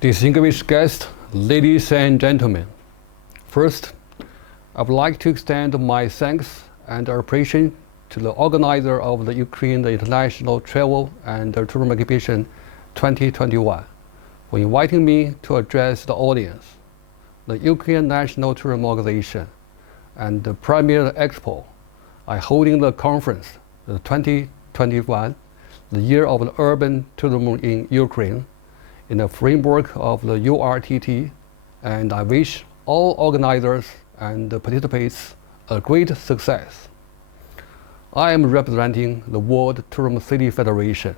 Distinguished guests, ladies and gentlemen. First, I would like to extend my thanks and appreciation to the organizer of the Ukraine International Travel and Tourism Exhibition 2021 for inviting me to address the audience. The Ukraine National Tourism Organization and the Premier Expo are holding the conference, the 2021, the Year of the Urban Tourism in Ukraine, in the framework of the UITT, and I wish all organizers and participants a great success. I am representing the World Tourism City Federation,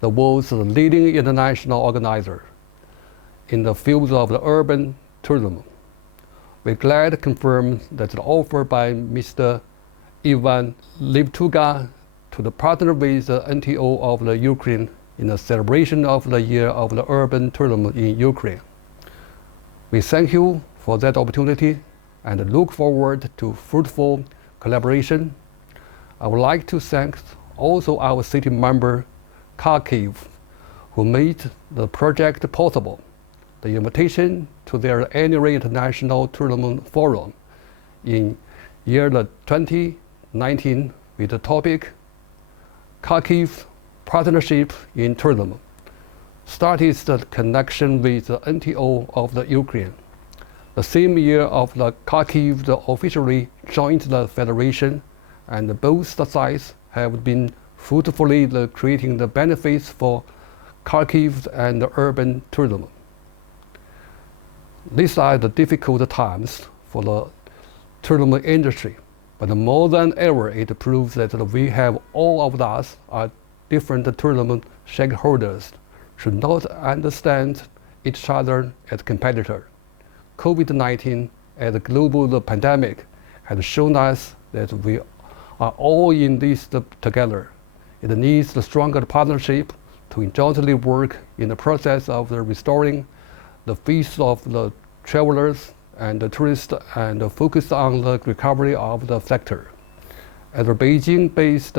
the world's leading international organizer in the field of the urban tourism. We're glad to confirm that the offer by Mr. Ivan Levtuga to partner with the NTO of the Ukraine in the celebration of the Year of the Urban Tourism in Ukraine. We thank you for that opportunity and look forward to fruitful collaboration. I would like to thank also our city member, Kharkiv, who made the project possible. The invitation to their annual International Tourism Forum in year 2019 with the topic Kharkiv Partnership in Tourism started the connection with the NTO of the Ukraine. The same year of the Kharkiv officially joined the federation, and both sides have been fruitfully creating the benefits for Kharkiv and the urban tourism. These are the difficult times for the tourism industry, but more than ever it proves that we have all of us are different tourism stakeholders should not understand each other as competitors. COVID-19 as a global pandemic has shown us that we are all in this together. It needs a stronger partnership to jointly work in the process of restoring the faith of the travelers and the tourists and focus on the recovery of the sector. As a Beijing-based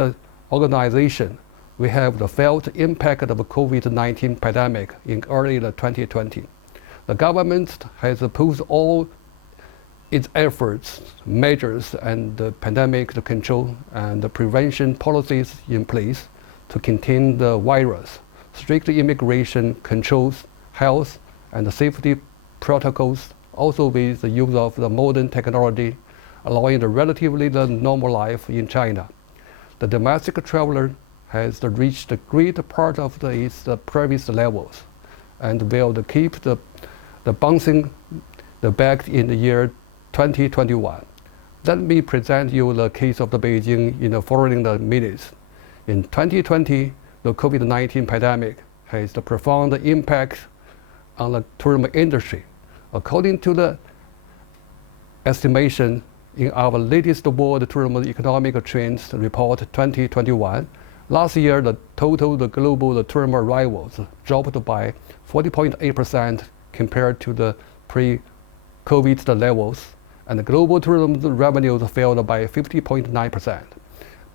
organization, we have the felt impact of the COVID-19 pandemic in early 2020. The government has put all its efforts, measures, and the pandemic control and the prevention policies in place to contain the virus, strict immigration controls, health and safety protocols, also with the use of the modern technology, allowing the relatively normal life in China. The domestic traveler has reached a great part of its previous levels and will keep the bouncing back in the year 2021. Let me present you the case of the Beijing in the following minutes. In 2020, the COVID-19 pandemic has a profound impact on the tourism industry. According to the estimation in our latest World Tourism Economic Trends Report 2021, last year the total global tourism arrivals dropped by 40.8% compared to the pre-COVID levels, and the global tourism revenues fell by 50.9%.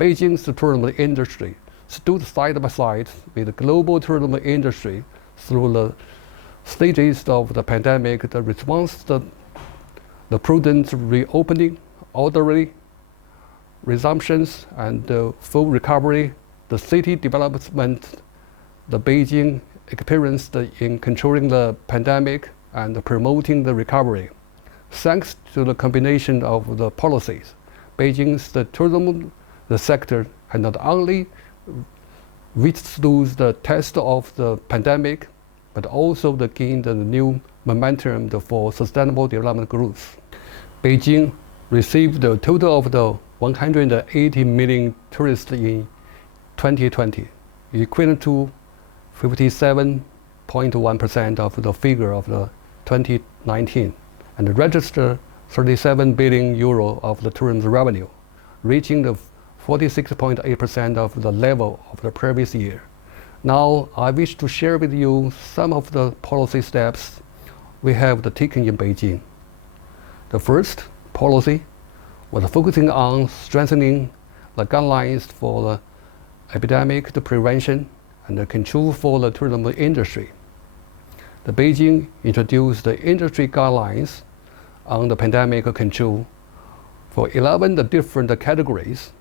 Beijing's tourism industry stood side by side with the global tourism industry through the stages of the pandemic, the response, the prudent reopening, orderly resumptions, and full recovery. The city development the Beijing experienced in controlling the pandemic and promoting the recovery. Thanks to the combination of the policies, Beijing's tourism sector had not only withstood the test of the pandemic, but also gained a new momentum for sustainable development growth. Beijing received a total of 180 million tourists in 2020, equivalent to 57.1% of the figure of the 2019, and registered 37 billion euro of the tourism revenue, reaching the 46.8% of the level of the previous year. Now, I wish to share with you some of the policy steps we have taken in Beijing. The first policy was focusing on strengthening the guidelines for the epidemic prevention and the control for the tourism industry. the Beijing introduced the industry guidelines on the pandemic control for 11 different categories,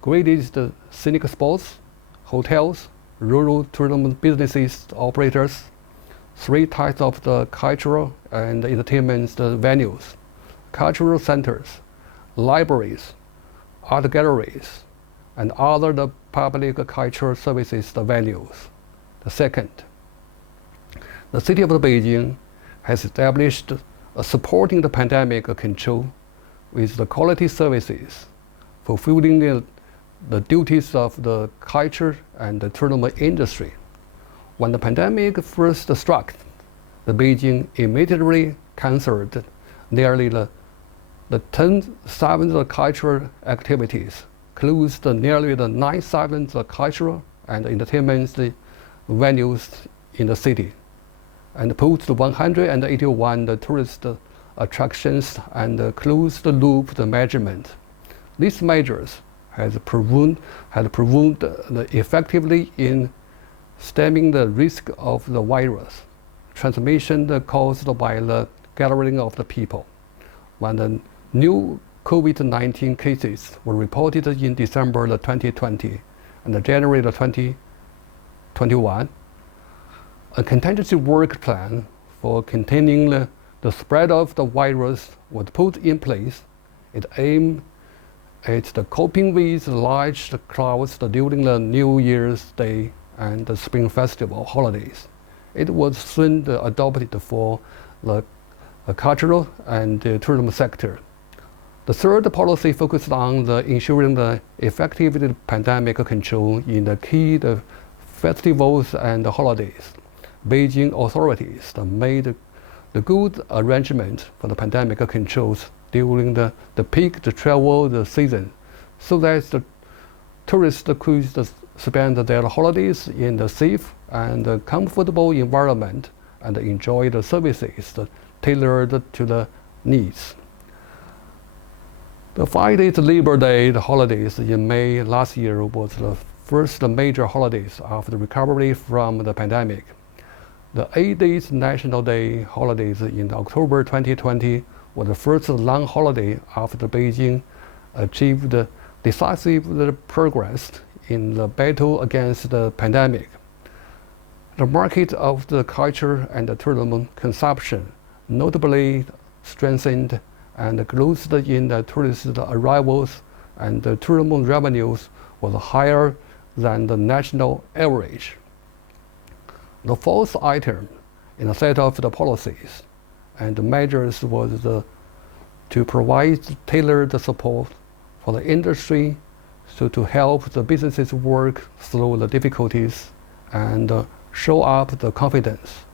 graded the scenic spots, hotels, rural tourism businesses operators, 3 types of the cultural and entertainment venues, cultural centers, libraries, art galleries, and other public cultural services venues. The second, the city of Beijing has established supporting the pandemic control with the quality services, fulfilling the duties of the culture and the tourism industry. When the pandemic first struck, the Beijing immediately canceled nearly the 10,000 cultural activities, closed nearly the 9,000 cultural and entertainment venues in the city, and put 181 tourist attractions and closed-loop measurement. These measures had proven effectively in stemming the risk of the virus transmission caused by the gathering of the people. When the new COVID-19 cases were reported in December 2020 and January 2021, a contingency work plan for containing the spread of the virus was put in place. It aimed at the coping with large crowds during the New Year's Day and the Spring Festival holidays. It was soon adopted for the cultural and the tourism sector. The third policy focused on ensuring the effective pandemic control in the key festivals and holidays. Beijing authorities made the good arrangement for the pandemic controls during the peak travel season, so that the tourists could spend their holidays in a safe and comfortable environment and enjoy the services tailored to the needs. The 5-day Labor Day holidays in May last year was the first major holidays after the recovery from the pandemic. The 8-day National Day holidays in October 2020 was the first long holiday after Beijing achieved decisive progress in the battle against the pandemic. The market of the culture and the tourism consumption notably strengthened and growth in the tourist arrivals and the tourism revenues was higher than the national average. The fourth item in the set of the policies and measures was to provide tailored support for the industry, so to help the businesses work through the difficulties and show up the confidence.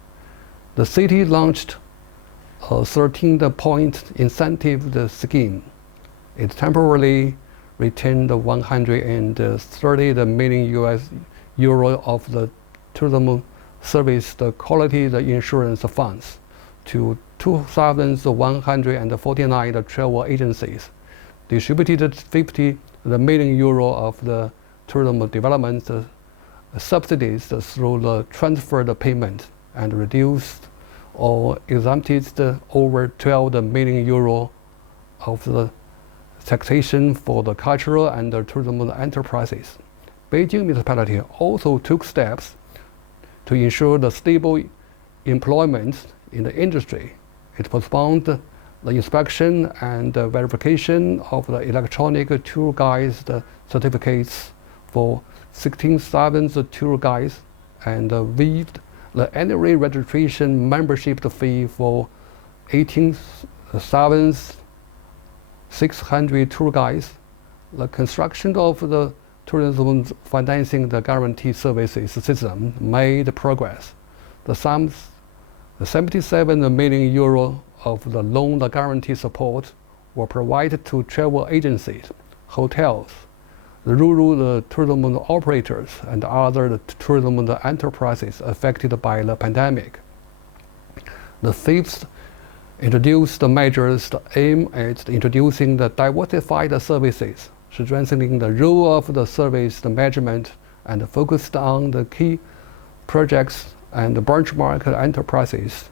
The city launched a 13-point incentive scheme. It temporarily retained 130 million euro of the tourism service quality insurance funds to 2,149 travel agencies, distributed 50 million euro of the tourism development subsidies through the transferred payment, and reduced or exempted over 12 million euro of the taxation for the cultural and the tourism enterprises. Beijing municipality also took steps to ensure the stable employment in the industry. It postponed the inspection and verification of the electronic tour guides certificates for 16,000 tour guides, and waived the annual registration membership fee for 18,600 tour guides. The construction of the tourism financing the guarantee services system made progress. The 77 million euro of the loan guarantee support were provided to travel agencies, hotels, the rural tourism operators, and other tourism enterprises affected by the pandemic. The fifth introduced measures aimed at introducing the diversified services, strengthening the role of the service management, and focused on the key projects and benchmark enterprises,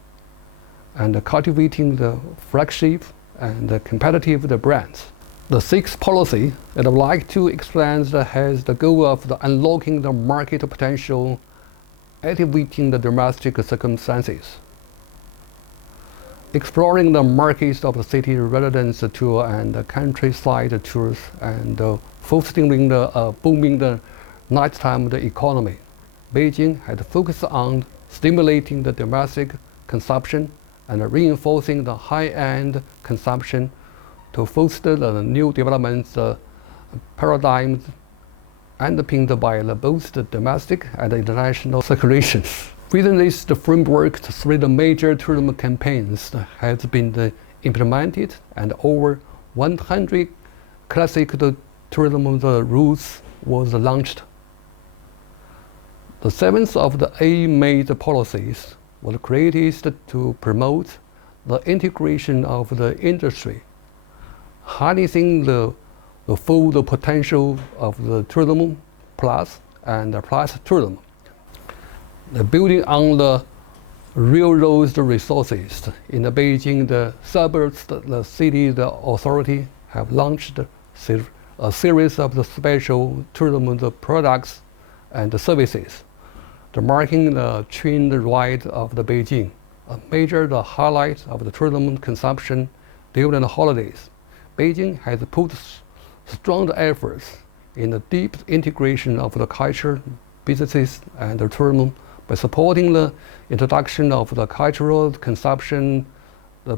and cultivating the flagship and the competitive brands. The sixth policy that I would like to explain has the goal of unlocking the market potential, activating the domestic circumstances, exploring the markets of the city residence tour and the countryside tours, and fostering the booming the nighttime economy. Beijing had focused on stimulating the domestic consumption and reinforcing the high-end consumption to foster the new development paradigms underpinned by both the domestic and international circulations. Within this framework, three major tourism campaigns have been implemented, and over 100 classic tourism routes was launched. The seventh of the 8 major policies was created to promote the integration of the industry, harnessing the full potential of the tourism plus and plus tourism. Building on the railroad resources in Beijing, the suburbs, the city, the authority have launched a series of the special tourism products and services, marking the train ride of the Beijing, a major highlight of the tourism consumption during the holidays. Beijing has put strong efforts in the deep integration of the culture, businesses, and the tourism by supporting the introduction of the cultural consumption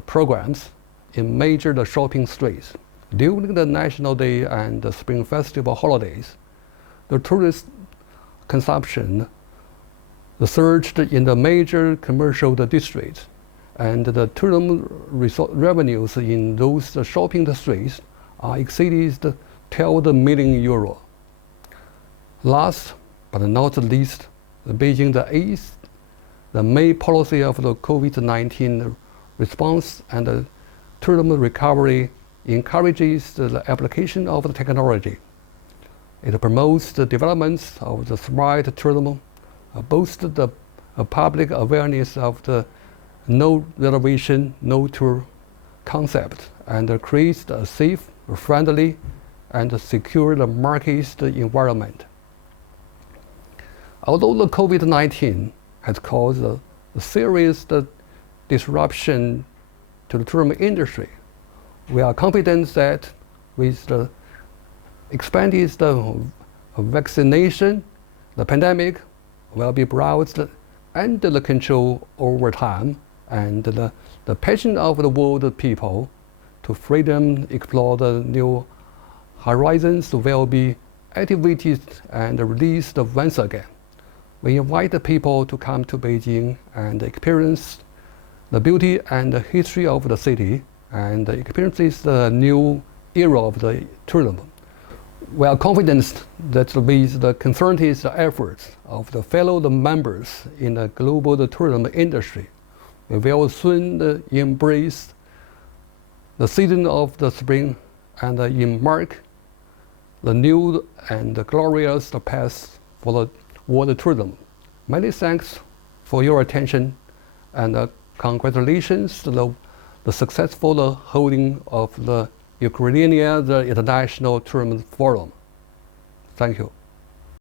programs in major shopping streets. During the National Day and the Spring Festival holidays, the tourist consumption surged in the major commercial districts, and the tourism revenues in those shopping streets are exceeded 12 million euro. Last but not least, Beijing the main policy of the COVID-19 response and the tourism recovery encourages the application of the technology. It promotes the development of the smart tourism, boosts the public awareness of the no reservation, no tour concept, and creates a safe, friendly, and secure market environment. Although the COVID-19 has caused a serious disruption to the tourism industry, we are confident that with the expanded vaccination, the pandemic will be brought under the control over time, and the passion of the world people to freedom explore the new horizons will be activated and released once again. We invite the people to come to Beijing and experience the beauty and the history of the city and experience the new era of the tourism. We are confident that with the concerted efforts of the fellow members in the global tourism industry, we will soon embrace the season of the spring and embark the new and glorious path for the world tourism. Many thanks for your attention, and congratulations to the successful holding of the Ukrainian International Tourism Forum. Thank you.